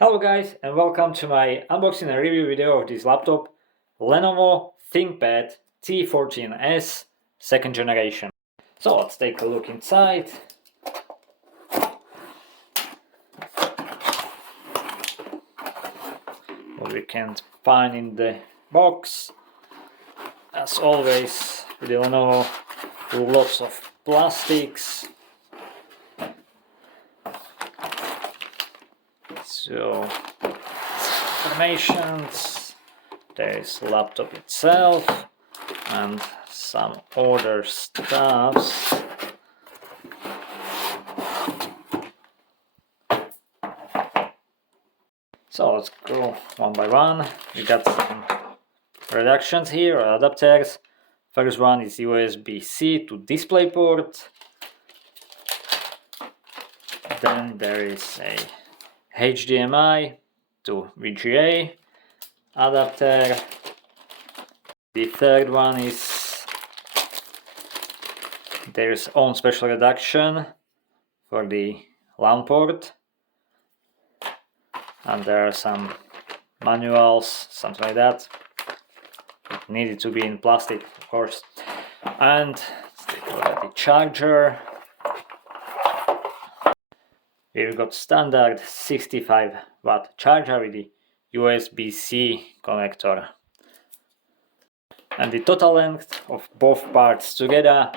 Hello guys, and welcome to my unboxing and review video of this laptop, Lenovo ThinkPad T14s 2nd generation. So let's take a look inside. What we can find in the box. As always, with the Lenovo, lots of plastics. So, informations, there is laptop itself and some other stuffs. So let's go one by one. We got some reductions here, or adapters. First one is USB-C to DisplayPort. Then there is a HDMI to VGA adapter. The third one is there's own special reduction for the LAN port. And there are some manuals, something like that. It needed to be in plastic, of course. And let's take a look at the charger. Here we got standard 65-watt charger with the USB-C connector. And the total length of both parts together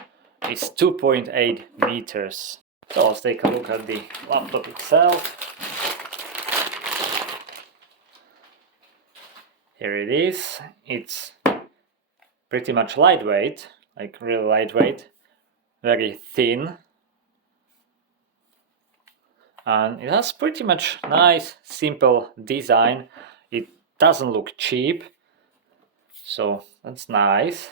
is 2.8 meters. So let's take a look at the laptop itself. Here it is. It's pretty much lightweight, like really lightweight, very thin. And it has pretty much nice, simple design. It doesn't look cheap, so that's nice.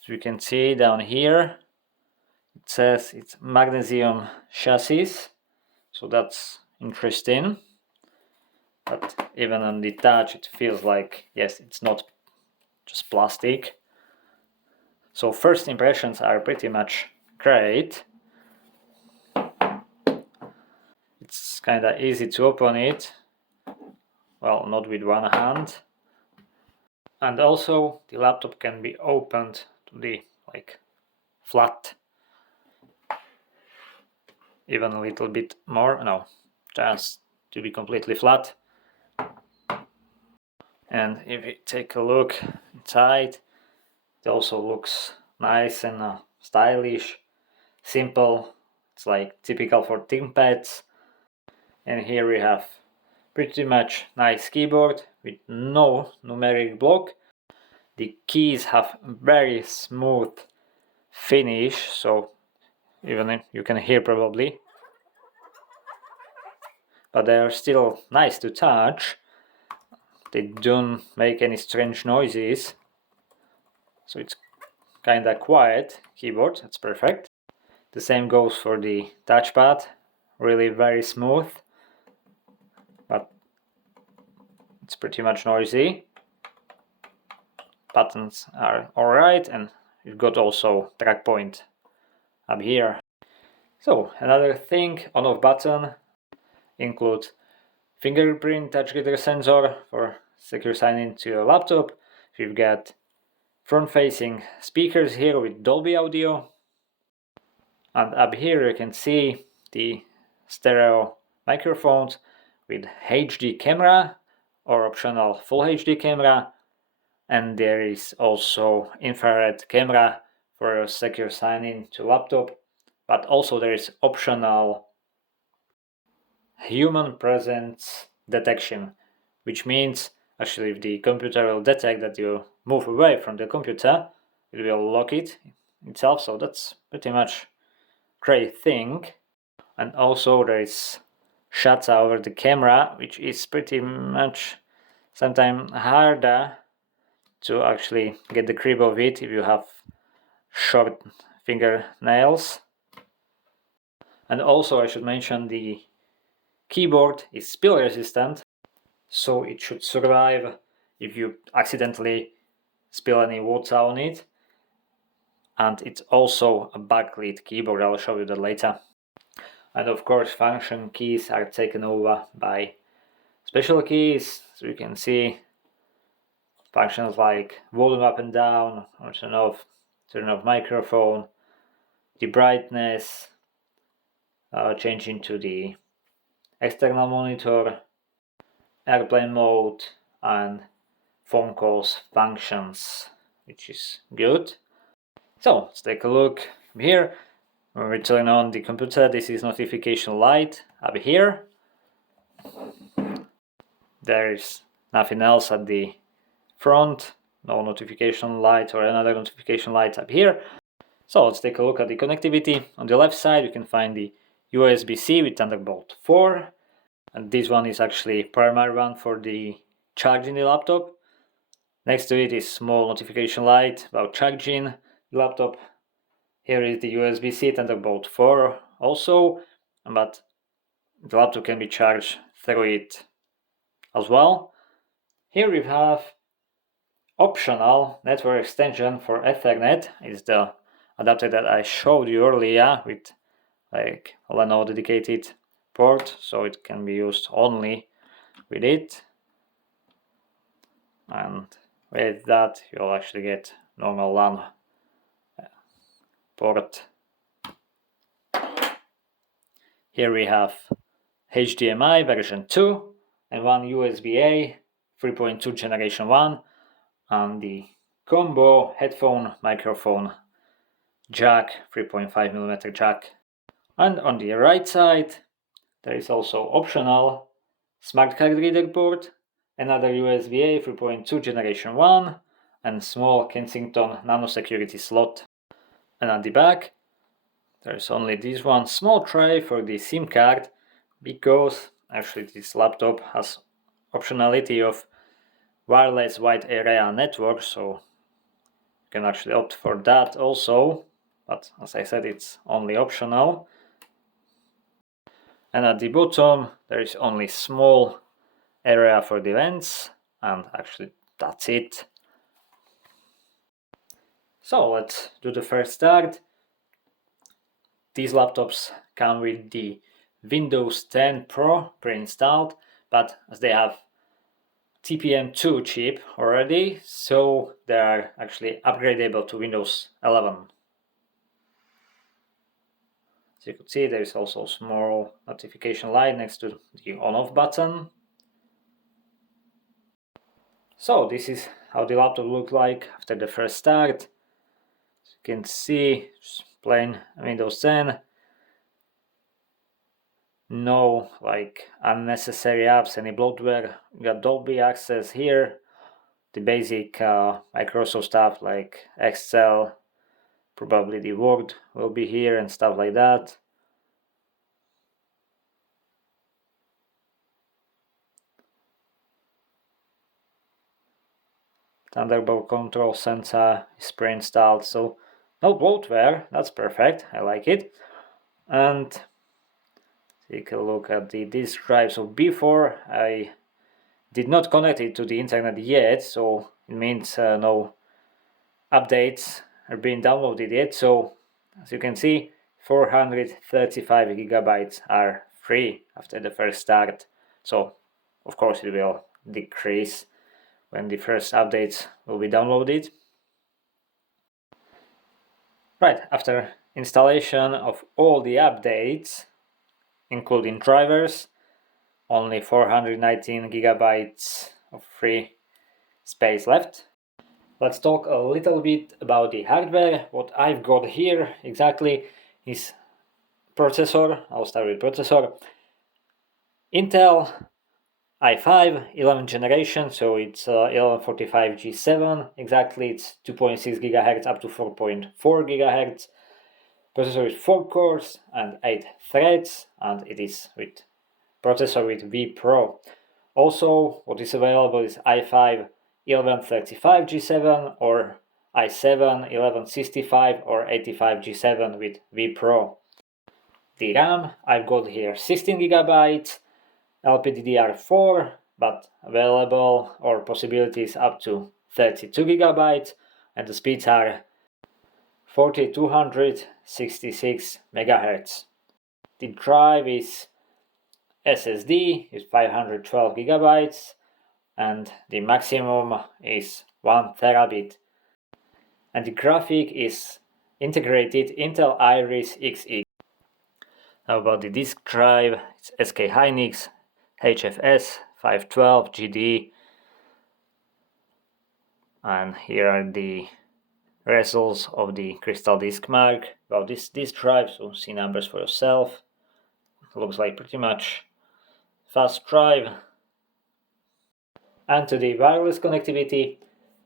As you can see down here, it says it's magnesium chassis, so that's interesting. But even on the touch, it feels like, yes, it's not just plastic. So first impressions are pretty much great. It's kind of easy to open it, well, not with one hand. And also the laptop can be opened to the flat, even a little bit more, no, just to be completely flat. And if you take a look inside, it also looks nice and stylish, simple. It's like typical for ThinkPads. And here we have pretty much nice keyboard with no numeric block. The keys have very smooth finish, so even if you can hear probably, but they are still nice to touch. They don't make any strange noises, so it's kinda quiet keyboard. That's perfect. The same goes for the touchpad, really very smooth, but it's pretty much noisy. Buttons are alright, and you've got also track point up here. So another thing, on-off button includes fingerprint touch reader sensor for secure sign-in to your laptop. You've got front-facing speakers here with Dolby Audio, and up here you can see the stereo microphones with HD camera or optional full HD camera, and there is also infrared camera for a secure sign-in to laptop, but also there is optional human presence detection, which means actually if the computer will detect that you move away from the computer, it will lock it itself, so that's pretty much great thing. And also there is shots over the camera, which is pretty much sometimes harder to actually get the grip of it if you have short fingernails. And also I should mention the keyboard is spill resistant, so it should survive if you accidentally spill any water on it. And it's also a backlit keyboard, I'll show you that later. And of course, function keys are taken over by special keys. So you can see functions like volume up and down, or turn off microphone, the brightness, changing to the external monitor, airplane mode, and phone calls functions, which is good. So let's take a look here. When we turn on the computer, this is notification light up here. There is nothing else at the front, no notification light or another notification light up here. So let's take a look at the connectivity. On the left side you can find the USB-C with Thunderbolt 4, and this one is actually primary one for the charging the laptop. Next to it is small notification light about charging the laptop. Here is the USB-C Thunderbolt 4 also, but the laptop can be charged through it as well. Here we have optional network extension for Ethernet. It's the adapter that I showed you earlier with like Lenovo dedicated port, so it can be used only with it. And with that you'll actually get normal LAN port. Here we have HDMI version 2 and one USB-A 3.2 generation 1 and the combo headphone microphone jack, 3.5mm jack. And on the right side there is also optional smart card reader port, another USB-A 3.2 generation 1 and small Kensington nano security slot. And at the back there is only this one small tray for the SIM card, because actually this laptop has optionality of wireless wide area network, so you can actually opt for that also, but as I said, it's only optional. And at the bottom there is only small area for the vents, and actually that's it. So let's do the first start. These laptops come with the Windows 10 Pro pre-installed, but as they have TPM2 chip already, so they are actually upgradable to Windows 11. As you can see, there is also a small notification light next to the on-off button. So this is how the laptop looked like after the first start. As you can see, just plain Windows 10. No like unnecessary apps, any bloatware. We got Dolby access here. The basic Microsoft stuff like Excel, probably the Word will be here and stuff like that. Thunderbolt control sensor is pre-installed, so no bloatware, that's perfect, I like it. And take a look at the disk drive. So before I did not connect it to the internet yet, so it means no updates are being downloaded yet. So as you can see, 435 gigabytes are free after the first start. So of course it will decrease when the first updates will be downloaded. Right, after installation of all the updates, including drivers, only 419 gigabytes of free space left. Let's talk a little bit about the hardware. What I've got here exactly is processor. I'll start with processor. Intel i5 11th generation, so it's 1145G7 exactly. It's 2.6 GHz up to 4.4 GHz. Processor with 4 cores and 8 threads, and it is with processor with vPro. Also, what is available is i5 1135G7 or i7 1165 or 85G7 with vPro. The RAM, I've got here 16 GB, LPDDR4, but available or possibilities up to 32 GB, and the speeds are 4266 MHz. The drive is SSD, is 512 gigabytes, and the maximum is 1 terabit. And the graphic is integrated Intel Iris Xe. Now about the disk drive, it's SK Hynix HFS 512 GD, and here are the results of the Crystal Disk Mark. About this disk drive, so see numbers for yourself. Looks like pretty much fast drive. And to the wireless connectivity,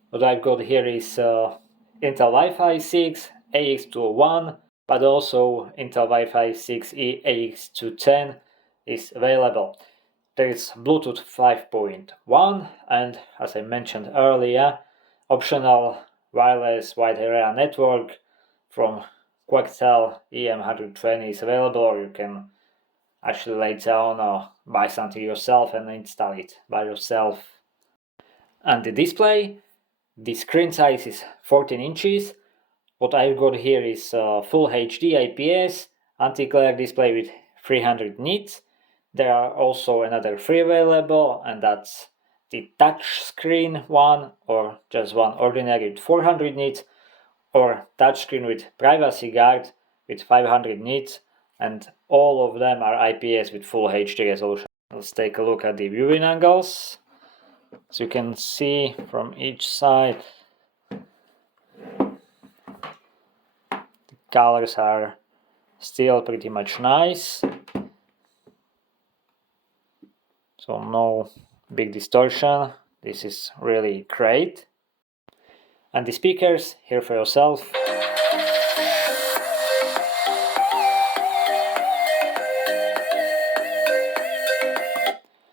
what I've got here is Intel Wi-Fi 6 AX201, but also Intel Wi-Fi 6E AX210 is available. There is Bluetooth 5.1 and, as I mentioned earlier, optional wireless wide area network from Quectel EM120 is available, or you can actually later on buy something yourself and install it by yourself. And the display, the screen size is 14 inches. What I've got here is full HD IPS anti-glare display with 300 nits. There are also another 3 available, and that's the touch screen one, or just one ordinary with 400 nits, or touchscreen with privacy guard with 500 nits, and all of them are IPS with full HD resolution. Let's take a look at the viewing angles. So you can see from each side the colors are still pretty much nice, so no big distortion. This is really great. And the speakers, hear for yourself.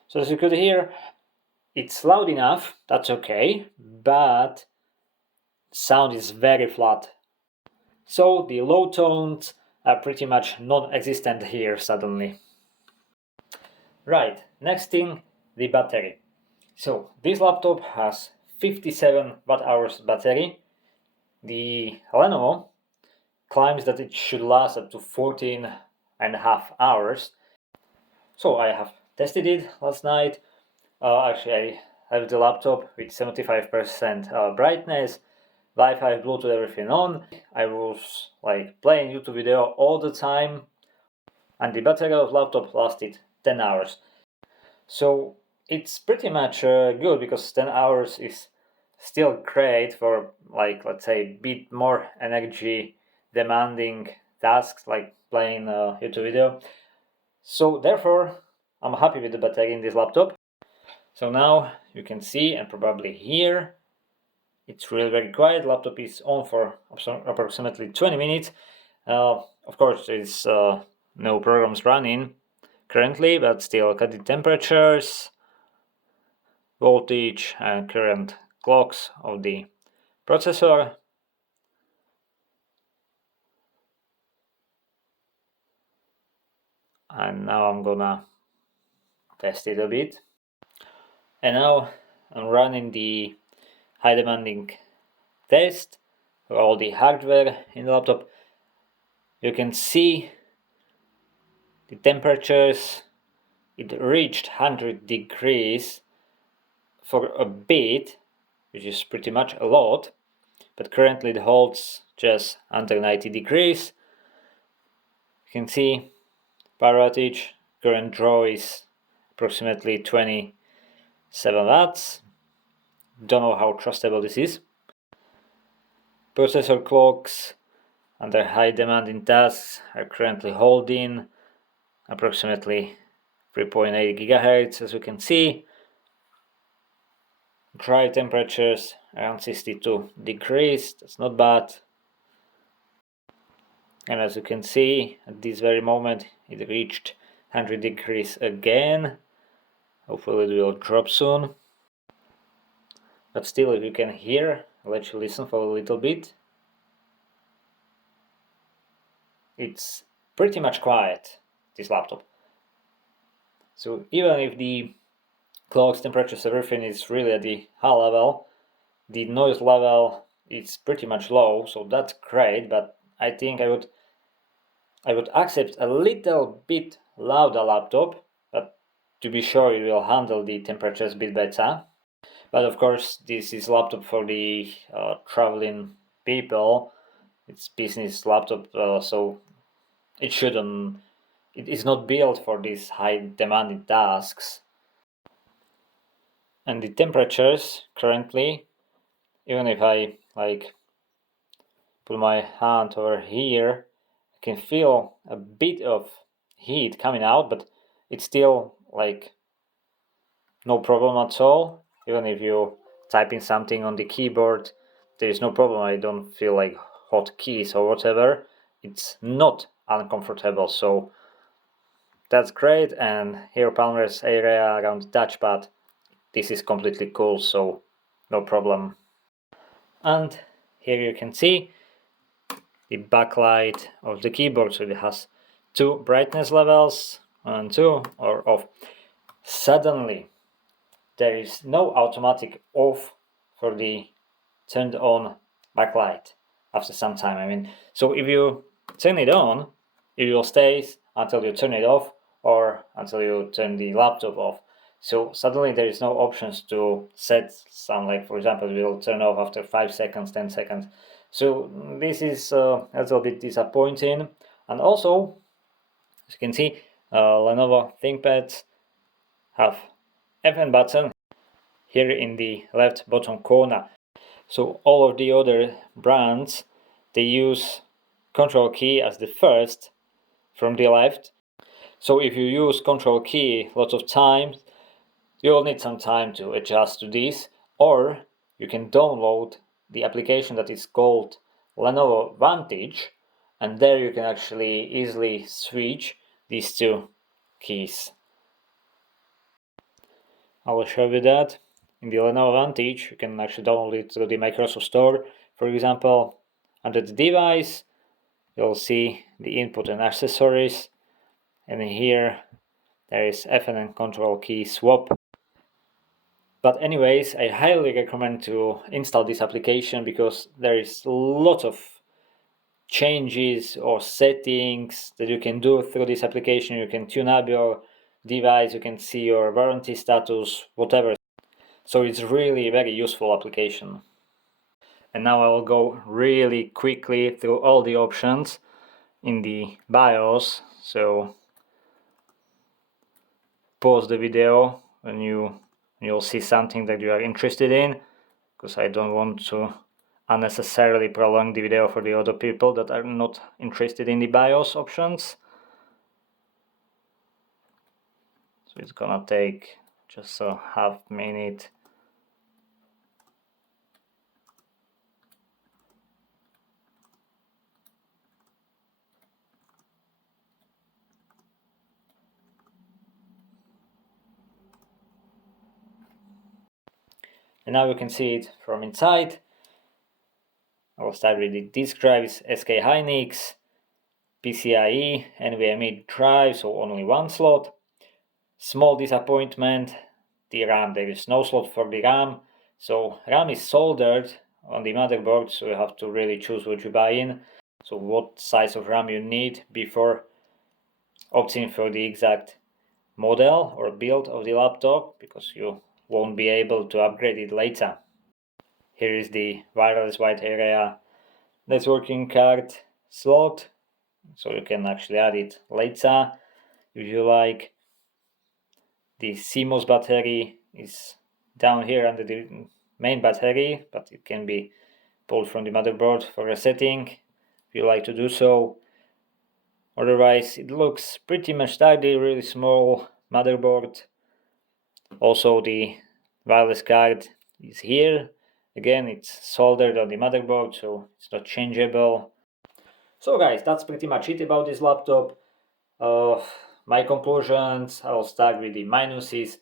So as you could hear, it's loud enough, that's okay, but sound is very flat. So the low tones are pretty much non-existent here suddenly. Right, next thing, the battery. So this laptop has 57 watt-hours battery. The Lenovo claims that it should last up to 14.5 hours. So I have tested it last night. Actually, I have the laptop with 75% brightness, Wi-Fi, Bluetooth, everything on. I was like playing YouTube video all the time, and the battery of laptop lasted 10 hours. So it's pretty much good, because 10 hours is still great for, like, let's say, a bit more energy demanding tasks like playing YouTube video. So therefore I'm happy with the battery in this laptop. So now you can see and probably hear it's really very quiet. Laptop is on for approximately 20 minutes. Of course there is no programs running currently, but still look at the temperatures, voltage and current clocks of the processor. And now I'm gonna test it a bit. And now I'm running the high demanding test for all the hardware in the laptop. You can see the temperatures, it reached 100 degrees for a bit, which is pretty much a lot, but currently it holds just under 90 degrees. You can see power wattage, current draw is approximately 27 watts. Don't know how trustable this is. Processor clocks under high demanding tasks are currently holding approximately 3.8 GHz, as you can see. Dry temperatures around 62 degrees, that's not bad. And as you can see, at this very moment it reached 100 degrees again. Hopefully it will drop soon. But still, if you can hear, I'll let you listen for a little bit. It's pretty much quiet, this laptop. So even if the clocks, temperatures, everything is really at the high level, the noise level is pretty much low, so that's great, but I think I would I would accept a little bit louder laptop, but to be sure it will handle the temperatures a bit better. But of course, this is laptop for the traveling people. It's business laptop, so it shouldn't. It is not built for these high demanding tasks. And the temperatures currently, even if I put my hand over here, I can feel a bit of heat coming out, but it's still no problem at all. Even if you typing something on the keyboard, there is no problem. I don't feel like hot keys or whatever. It's not uncomfortable, so that's great. And here palmrest area around the touchpad, this is completely cool, so no problem. And here you can see the backlight of the keyboard, so it has two brightness levels, 1 and 2, or off. Suddenly there is no automatic off for the turned on backlight after some time. I mean, so if you turn it on, it will stay until you turn it off or until you turn the laptop off. So suddenly there is no options to set some, like for example, it will turn off after 5 seconds, 10 seconds. So this is a little bit disappointing. And also, as you can see, Lenovo ThinkPads have FN button here in the left bottom corner. So all of the other brands, they use Control key as the first from the left. So if you use Control key lots of times, you'll need some time to adjust to this, or you can download the application that is called Lenovo Vantage, and there you can actually easily switch these two keys. I will show you that. In the Lenovo Vantage, you can actually download it through the Microsoft Store. For example, under the device, you'll see the input and accessories, and here there is FN and Control key swap. But anyways, I highly recommend to install this application because there is a lot of changes or settings that you can do through this application. You can tune up your device, you can see your warranty status, whatever. So it's really a very useful application. And now I will go really quickly through all the options in the BIOS. So pause the video when you'll see something that you are interested in, because I don't want to unnecessarily prolong the video for the other people that are not interested in the BIOS options. So it's gonna take just a half minute. And now you can see it from inside. I will start with the disk drives, SK Hynix, PCIe NVMe drive, so only one slot. Small disappointment, the RAM, there is no slot for the RAM. So RAM is soldered on the motherboard, so you have to really choose what you buy in. So what size of RAM you need before opting for the exact model or build of the laptop, because you won't be able to upgrade it later. Here is the wireless wide area networking card slot, so you can actually add it later if you like. The CMOS battery is down here under the main battery, but it can be pulled from the motherboard for resetting if you like to do so. Otherwise, it looks pretty much tidy, really small motherboard. Also, the wireless card is here. Again, it's soldered on the motherboard, so it's not changeable. So guys, that's pretty much it about this laptop. My conclusions, I'll start with the minuses.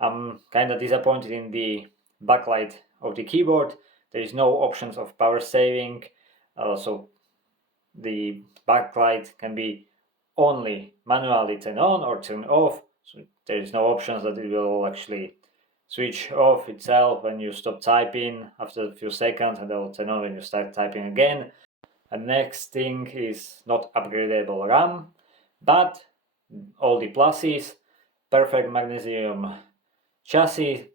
I'm kind of disappointed in the backlight of the keyboard. There is no options of power saving, so the backlight can be only manually turn on or turn off. So there is no options that it will actually switch off itself when you stop typing after a few seconds, and it will turn on when you start typing again. And next thing is not upgradable RAM, but all the pluses: perfect magnesium chassis,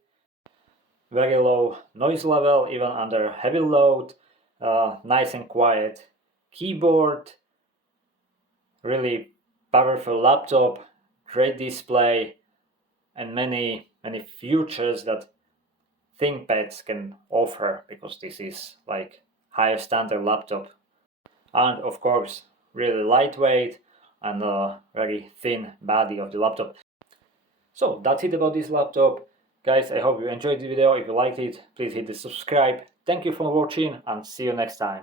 very low noise level even under heavy load, nice and quiet keyboard, really powerful laptop, great display, and many features that ThinkPads can offer, because this is like higher standard laptop. And of course, really lightweight and a very thin body of the laptop. So that's it about this laptop. Guys, I hope you enjoyed the video. If you liked it, please hit the subscribe. Thank you for watching and see you next time.